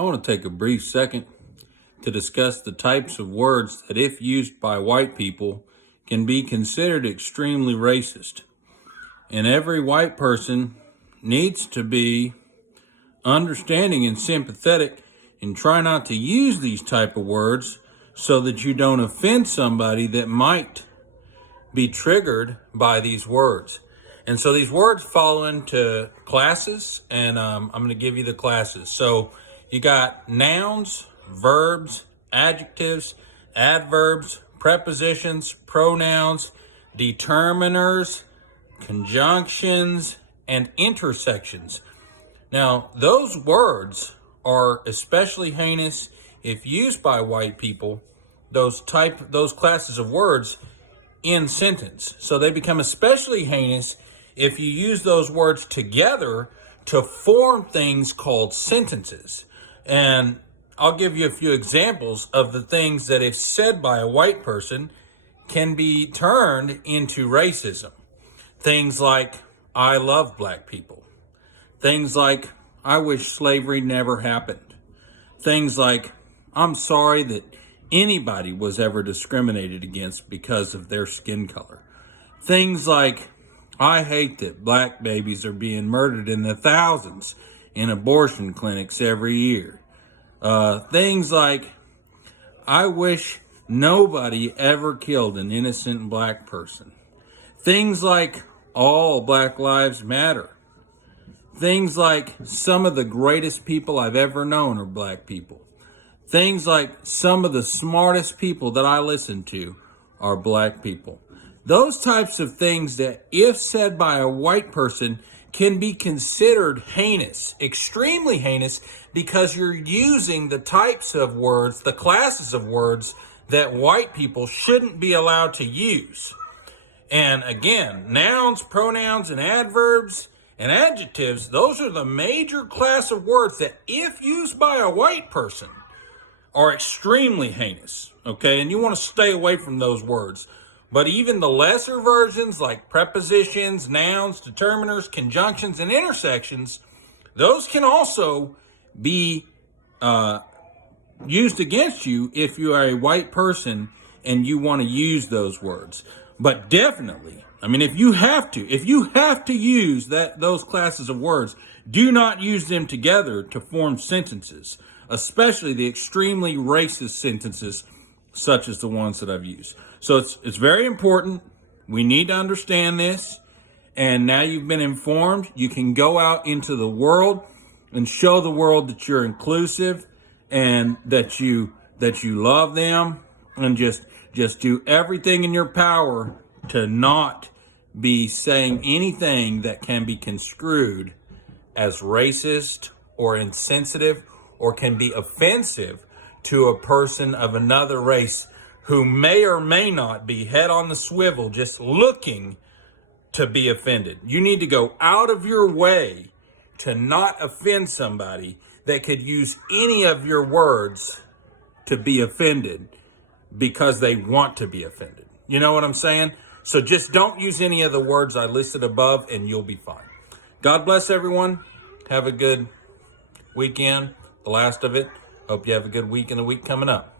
I want to take a brief second to discuss the types of words that, if used by white people, can be considered extremely racist. And every white person needs to be understanding and sympathetic and try not to use these type of words so that you don't offend somebody that might be triggered by these words. And so these words fall into classes, and I'm going to give you the classes. So you got nouns, verbs, adjectives, adverbs, prepositions, pronouns, determiners, conjunctions, and intersections. Now, those words are especially heinous if used by white people, those classes of words in sentence. So they become especially heinous if you use those words together to form things called sentences. And I'll give you a few examples of the things that, if said by a white person, can be turned into racism. Things like, I love black people. Things like, I wish slavery never happened. Things like, I'm sorry that anybody was ever discriminated against because of their skin color. Things like, I hate that black babies are being murdered in the thousands in abortion clinics every year. Things like, I wish nobody ever killed an innocent black person. Things like, all black lives matter. Things like, some of the greatest people I've ever known are black people. Things like, some of the smartest people that I listen to are black people. Those types of things that, if said by a white person, can be considered heinous, extremely heinous, because you're using the types of words, the classes of words that white people shouldn't be allowed to use. And again, nouns, pronouns, and adverbs and adjectives, those are the major class of words that, if used by a white person, are extremely heinous, okay? And you want to stay away from those words. But even the lesser versions, like prepositions, nouns, determiners, conjunctions, and intersections, those can also be used against you if you are a white person and you want to use those words. But definitely, I mean, if you have to use those classes of words, do not use them together to form sentences, especially the extremely racist sentences such as the ones that I've used. So it's very important. We need to understand this. And now you've been informed, you can go out into the world and show the world that you're inclusive and that you love them, and just do everything in your power to not be saying anything that can be construed as racist or insensitive or can be offensive to a person of another race who may or may not be head on the swivel just looking to be offended. You need to go out of your way to not offend somebody that could use any of your words to be offended because they want to be offended. You know what I'm saying? So just don't use any of the words I listed above and you'll be fine. God bless everyone. Have a good weekend, the last of it. Hope you have a good week and the week coming up.